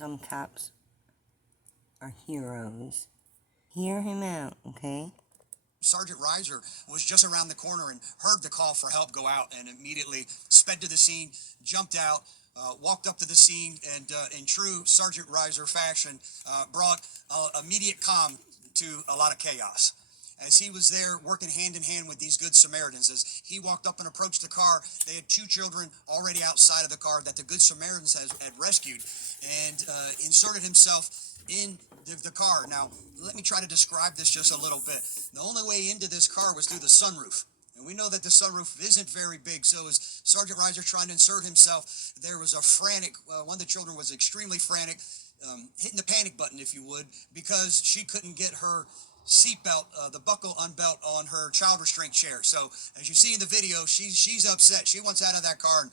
some cops are heroes. Hear him out, okay? Sergeant Rizer was just around the corner and heard the call for help go out and immediately sped to the scene, jumped out, walked up to the scene, and in true Sergeant Rizer fashion, brought immediate calm to a lot of chaos. As he was there working hand in hand with these good Samaritans, as he walked up and approached the car, they had 2 children already outside of the car that the good Samaritans had rescued, and inserted himself in the car. Now, let me try to describe this just a little bit. The only way into this car was through the sunroof. And we know that the sunroof isn't very big, so as Sergeant Rizer trying to insert himself, there was a frantic, one of the children was extremely frantic, hitting the panic button, if you would, because she couldn't get her seatbelt, the buckle unbelt on her child restraint chair. So as you see in the video, she's upset. She wants out of that car, and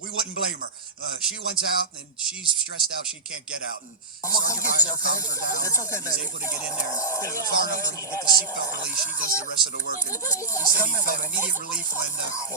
we wouldn't blame her. She wants out, and she's stressed out. She can't get out. And Sergeant Rizer calms her down. He's able to get in there and far enough for her to get the seatbelt release. She does the rest of the work. And he said he felt immediate relief when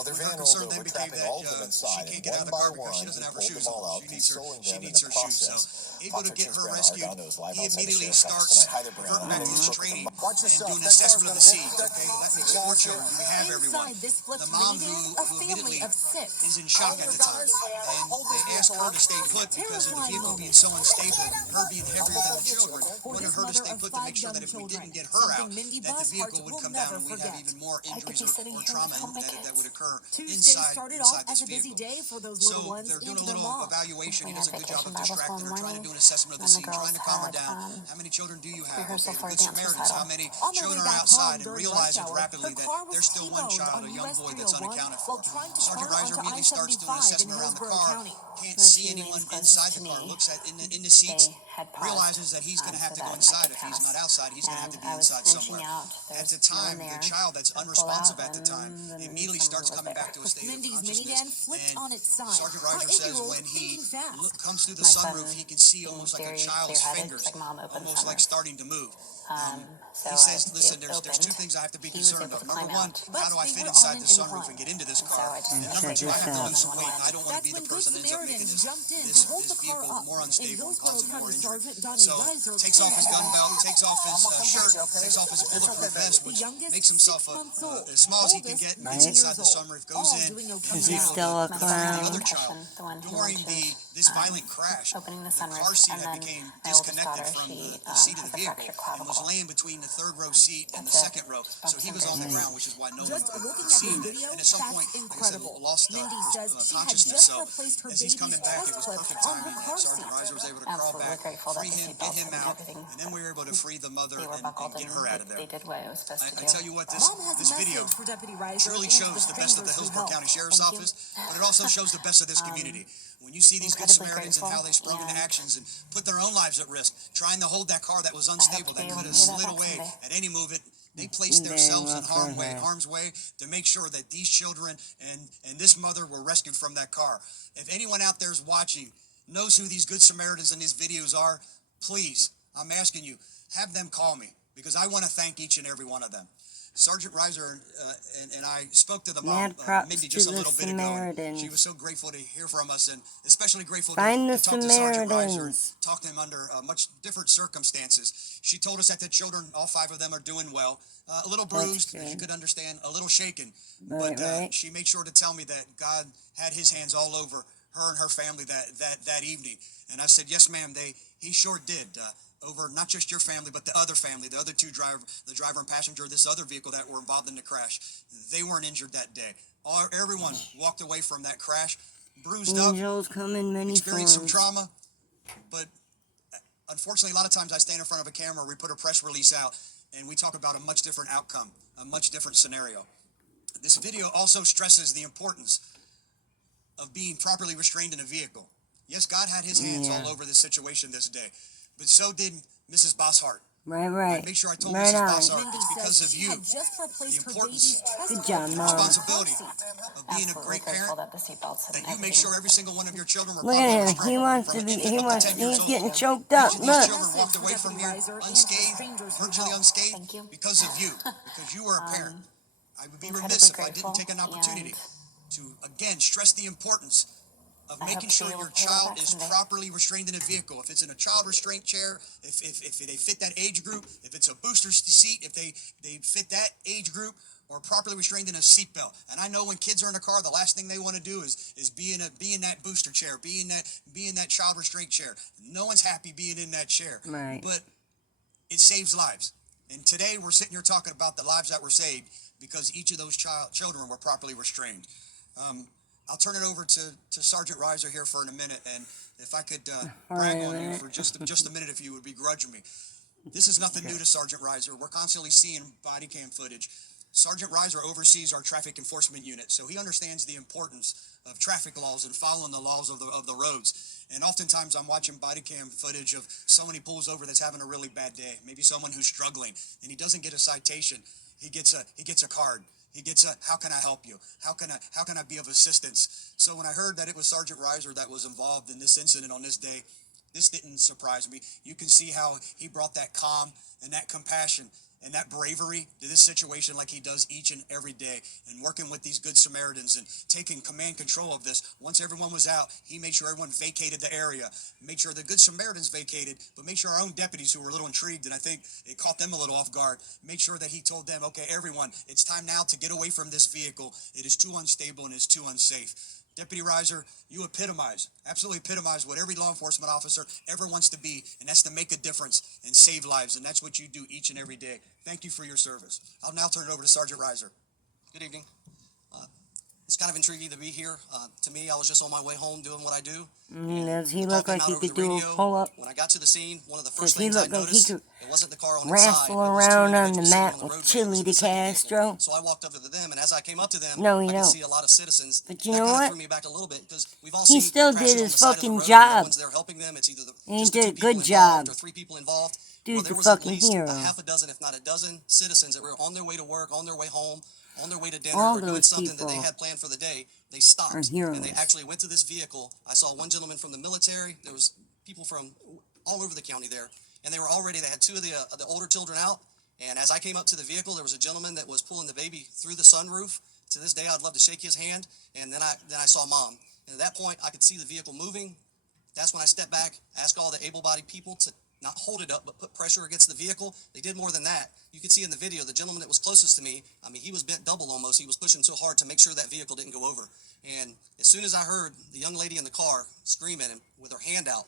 her concern then became that she can't get out of the car because she doesn't have her shoes on. She needs her shoes. So able to get her rescued, he immediately starts reverting back to his training and do an assessment of the scene. Okay, well, that makes 4 children. Do we have everyone? The mom who immediately is in shock at the time, and they asked her to stay put because of the vehicle being so unstable, her being heavier than the children, wanted her to stay put to make sure that if we didn't get her out, that the vehicle would come down and we'd have even more injuries or trauma that would occur inside this vehicle. So they're doing a little evaluation. He does a good job of distracting her, trying to do an assessment of the scene, trying to calm her down. How many children do you have? Okay, the good Samaritans, how many children are outside, and realizes rapidly that there's still one child, a young boy that's unaccounted for. Sergeant Rizer immediately starts doing an assessment around the car, can't see anyone inside the car, looks at in the seats, realizes that he's going to have to go inside. If he's not outside, he's going to have to be inside somewhere. At the time, the child that's unresponsive at the time immediately starts coming back to a state of consciousness. And Sergeant Rizer says when he comes through the sunroof, he can see almost like a child's fingers, almost like starting to move. He says, listen, there's 2 things I have to be concerned of. Number 1, how do I fit inside the sunroof and get into this car? And number 2, I have to lose some weight. I don't want to be the person that ends up making this vehicle more unstable and causing more injury. So takes off his gun belt, takes off his shirt, takes off his bulletproof vest, which makes himself as small as he can get, gets inside the sunroof, goes in, and is able to free the other child. During this violent crash, the car seat had became disconnected from the seat of the vehicle and was laying between the 3rd row seat and the 2nd row. So he was on the ground, which is why no one could see him. And at some point, like I said, lost consciousness. So as he's coming back, it was perfect timing. Sergeant Rizer was able to crawl back, free him, get him out, and then we were able to free the mother and get her out of there. I tell you what, this video truly shows the best of the Hillsborough County Sheriff's Office, but it also shows the best of this community. When you see these good Samaritans and how they sprung into actions and put their own lives at risk, trying to hold that car that was unstable, that could have slid away at any movement, they placed themselves in harm's way to make sure that these children and this mother were rescued from that car. If anyone out there is watching, knows who these good Samaritans in these videos are, please, I'm asking you, have them call me, because I want to thank each and every one of them. Sergeant Rizer and I spoke to the mom maybe just a little bit ago, and she was so grateful to hear from us, and especially grateful to talk to Sergeant Rizer and talk to him under much different circumstances. She told us that the children, all 5 of them, are doing well. A little bruised, as you could understand, a little shaken, but she made sure to tell me that God had his hands all over her and her family that evening. And I said, yes, ma'am, he sure did. Over not just your family, but the other family, the other 2 the driver and passenger of this other vehicle that were involved in the crash. They weren't injured that day. Everyone walked away from that crash, bruised up, experienced some trauma. But unfortunately, a lot of times I stand in front of a camera, we put a press release out, and we talk about a much different outcome, a much different scenario. This video also stresses the importance of being properly restrained in a vehicle. Yes, God had his hands all over this situation this day, but so did Mrs. Bosshart. Right. I make sure I told Mrs. Bosshart it's because of you, the importance, the responsibility of being a great parent, that you make sure every single one of your children were properly restrained. He's getting choked up. Each of these children walked away from here unscathed, virtually unscathed, because of you, because you were a parent. I would be remiss if I didn't take an opportunity to, again, stress the importance of making sure your child is properly restrained in a vehicle. If it's in a child restraint chair, if they fit that age group, if it's a booster seat, if they fit that age group, or properly restrained in a seatbelt. And I know when kids are in a car, the last thing they want to do is be in that booster chair, be in that child restraint chair. No one's happy being in that chair. Right. But it saves lives. And today we're sitting here talking about the lives that were saved because each of those children were properly restrained. I'll turn it over to Sergeant Rizer here for in a minute, and if I could brag on you for just a minute, if you would begrudge me. This is nothing new to Sergeant Rizer. We're constantly seeing body cam footage. Sergeant Rizer oversees our traffic enforcement unit, so he understands the importance of traffic laws and following the laws of the roads. And oftentimes I'm watching body cam footage of someone he pulls over that's having a really bad day, maybe someone who's struggling, and he doesn't get a citation. He gets a card. He gets a, how can I help you? How can I be of assistance? So when I heard that it was Sergeant Rizer that was involved in this incident on this day, this didn't surprise me. You can see how he brought that calm and that compassion and that bravery to this situation like he does each and every day, and working with these good Samaritans and taking command control of this. Once everyone was out, he made sure everyone vacated the area, made sure the good Samaritans vacated, but made sure our own deputies, who were a little intrigued, and I think it caught them a little off guard, made sure that he told them, okay, everyone, it's time now to get away from this vehicle. It is too unstable and it's too unsafe. Deputy Rizer, you absolutely epitomize what every law enforcement officer ever wants to be, and that's to make a difference and save lives, and that's what you do each and every day. Thank you for your service. I'll now turn it over to Sergeant Rizer. Good evening. It's kind of intriguing to be here. To me, I was just on my way home doing what I do. Does he look like he could do a pull-up? When I got to the scene, one of the first Does he things I look like noticed, he could it wasn't the car on its side. wrestle around on the map with Chili de Castro? So I walked up to them, and as I came up to them, No, I you could don't. see a lot of citizens. But you that know kind of what? threw me back a little bit, because we've all He seen still crashes did on his the side of the fucking road, and job. no one's there helping them. It's either And he just the did two a people good involved job. or three people involved. Dude's Well, there a was at fucking least hero. a half a dozen, if not a dozen, citizens that were on their way to work, on their way home, on their way to dinner, All or doing those something that they people had planned for the day. They stopped, are and heroes. they actually went to this vehicle. I saw one gentleman from the military. There was people from all over the county there, and they had two of the older children out. And as I came up to the vehicle, there was a gentleman that was pulling the baby through the sunroof. To this day, I'd love to shake his hand. And then I saw Mom, and at that point, I could see the vehicle moving. That's when I stepped back, asked all the able-bodied people to not hold it up, but put pressure against the vehicle. They did more than that. You could see in the video, the gentleman that was closest to me, I mean, he was bent double almost. He was pushing so hard to make sure that vehicle didn't go over. And as soon as I heard the young lady in the car screaming and with her hand out,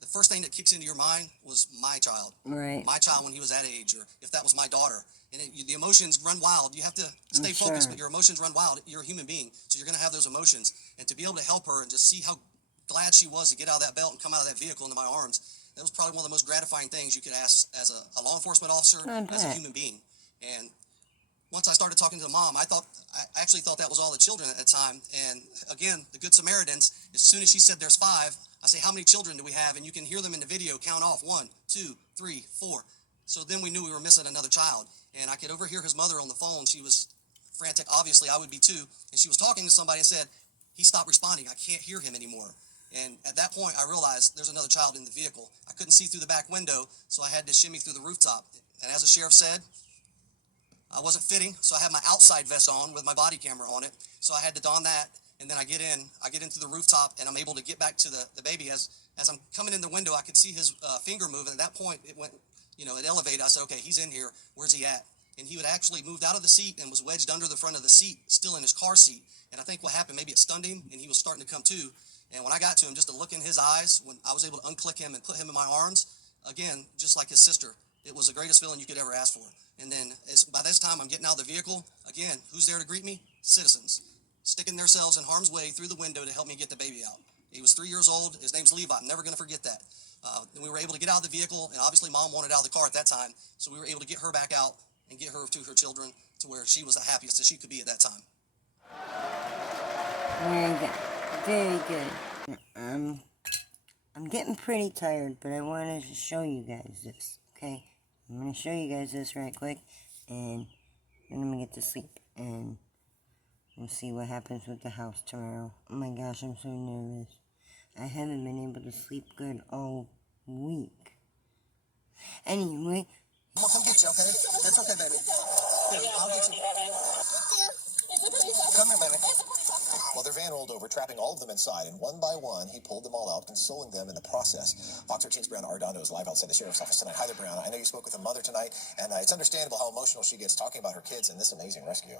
the first thing that kicks into your mind was my child. Right. My child when he was that age, or if that was my daughter. And the emotions run wild. You have to stay focused, but your emotions run wild. You're a human being, so you're going to have those emotions. And to be able to help her and just see how glad she was to get out of that belt and come out of that vehicle into my arms, that was probably one of the most gratifying things you could ask as a law enforcement officer, as a human being. And once I started talking to the mom, I actually thought that was all the children at the time. And again, the Good Samaritans, as soon as she said there's 5, I say, how many children do we have? And you can hear them in the video count off 1, 2, 3, 4. So then we knew we were missing another child. And I could overhear his mother on the phone. She was frantic. Obviously, I would be too. And she was talking to somebody and said, he stopped responding. I can't hear him anymore. And at that point, I realized there's another child in the vehicle. I couldn't see through the back window, so I had to shimmy through the rooftop. And as the sheriff said, I wasn't fitting, so I had my outside vest on with my body camera on it. So I had to don that, and then I get into the rooftop, and I'm able to get back to the baby. As I'm coming in the window, I could see his finger move, and at that point, it went, it elevated. I said, okay, he's in here. Where's he at? And he had actually moved out of the seat and was wedged under the front of the seat, still in his car seat. And I think what happened, maybe it stunned him, and he was starting to come to. And when I got to him, just to look in his eyes, when I was able to unclick him and put him in my arms, again, just like his sister, it was the greatest feeling you could ever ask for. And then by this time, I'm getting out of the vehicle. Again, who's there to greet me? Citizens, sticking themselves in harm's way through the window to help me get the baby out. He was 3 years old. His name's Levi. I'm never going to forget that. And we were able to get out of the vehicle, and obviously Mom wanted out of the car at that time, so we were able to get her back out and get her to her children to where she was the happiest that she could be at that time. Very good. Very good. I'm getting pretty tired, but I wanted to show you guys this, okay? I'm going to show you guys this right quick, and then I'm going to get to sleep, and we'll see what happens with the house tomorrow. Oh my gosh, I'm so nervous. I haven't been able to sleep good all week. Anyway. I'm going to come get you, okay? That's okay, baby. Here, I'll get you. Come here, baby. Well, their van rolled over, trapping all of them inside, and one by one, he pulled them all out, consoling them in the process. Fox 13's Brianna Ardondo is live outside the sheriff's office tonight. Hi there, Brianna. I know you spoke with a mother tonight, and it's understandable how emotional she gets talking about her kids and this amazing rescue.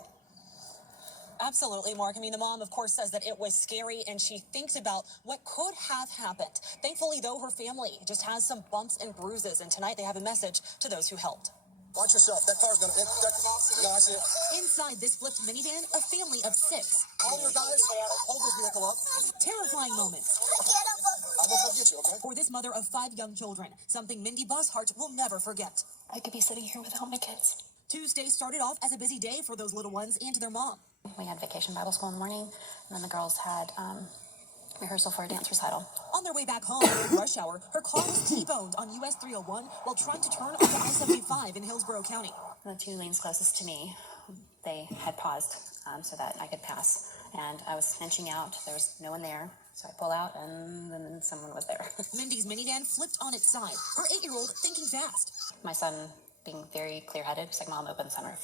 Absolutely, Mark. I mean, the mom, of course, says that it was scary, and she thinks about what could have happened. Thankfully, though, her family just has some bumps and bruises, and tonight they have a message to those who helped. Watch yourself. That car's gonna. No, I see it. Inside this flipped minivan, a family of 6. All your guys, hold this vehicle up. Terrifying moments I'm gonna come get you, okay? for this mother of 5 young children, something Mindy Bushart will never forget. I could be sitting here without my kids. Tuesday started off as a busy day for those little ones and their mom. We had vacation Bible school in the morning, and then the girls had rehearsal for a dance recital. On their way back home during rush hour, her car was T-boned on US 301 while trying to turn onto I-75 in Hillsborough County. The 2 lanes closest to me, they had paused so that I could pass. And I was inching out. There was no one there. So I pull out, and then someone was there. Mindy's minivan flipped on its side, her 8-year-old thinking fast. My son, being very clear-headed, was like, "Mom, open the sunroof."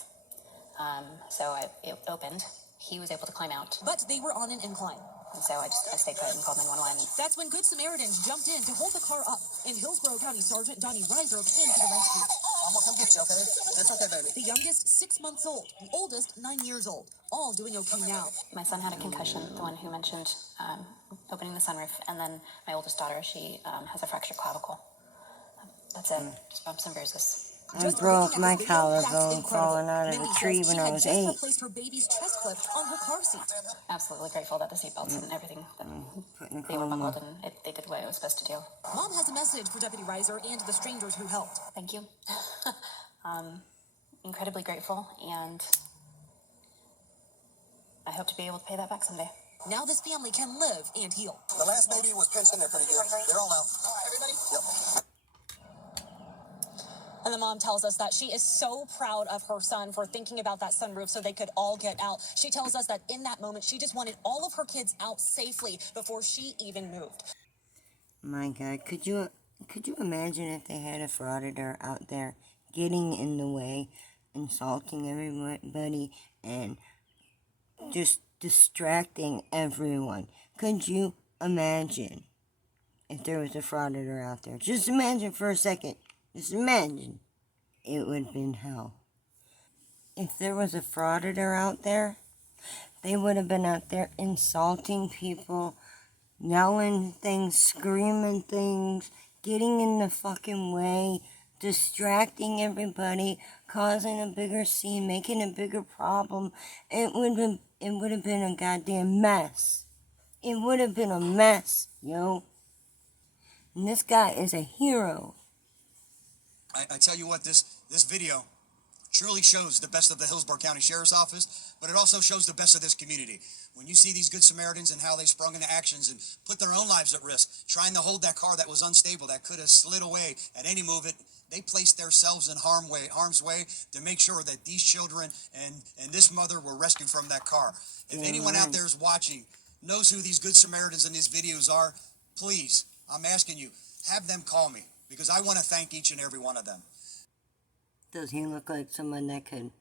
So it opened. He was able to climb out. But they were on an incline. And so I stayed put and called 911. That's when Good Samaritans jumped in to hold the car up, and Hillsborough County Sergeant Donnie Rizer came to the rescue. I'm gonna come get you, okay? It's okay, baby. The youngest 6 months old, the oldest 9 years old, all doing okay now. My son had a concussion, the one who mentioned opening the sunroof. And then my oldest daughter, she has a fractured clavicle. That's it. Just bumps and bruises. I broke my collarbone falling out of a tree when I was 8. She had just replaced her baby's chest clip on her car seat. Absolutely grateful that the seatbelts and everything, that Putting they were buckled and they did what it was supposed to do. Mom has a message for Deputy Rizer and the strangers who helped. Thank you. Incredibly grateful, and I hope to be able to pay that back someday. Now this family can live and heal. The last baby was pinched in there pretty good. They're all out. Everybody? Yep. And the mom tells us that she is so proud of her son for thinking about that sunroof so they could all get out. She tells us that in that moment, she just wanted all of her kids out safely before she even moved. My God, could you imagine if they had a frauditor out there getting in the way, insulting everybody, and just distracting everyone? Could you imagine if there was a frauditor out there? Just imagine for a second. Just imagine. It would have been hell. If there was a frauditor out there, they would have been out there insulting people, yelling things, screaming things, getting in the fucking way, distracting everybody, causing a bigger scene, making a bigger problem. It would have been a goddamn mess. It would have been a mess, yo. And this guy is a hero. I tell you what, this video truly shows the best of the Hillsborough County Sheriff's Office, but it also shows the best of this community. When you see these Good Samaritans and how they sprung into actions and put their own lives at risk, trying to hold that car that was unstable, that could have slid away at any movement, they placed themselves in harm's way to make sure that these children and this mother were rescued from that car. If anyone out there is watching, knows who these Good Samaritans in these videos are, please, I'm asking you, have them call me, because I want to thank each and every one of them. Does he look like someone that could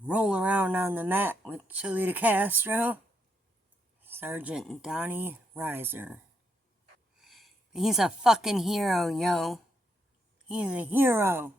roll around on the mat with Chili de Castro? Sergeant Donnie Rizer. He's a fucking hero, yo. He's a hero.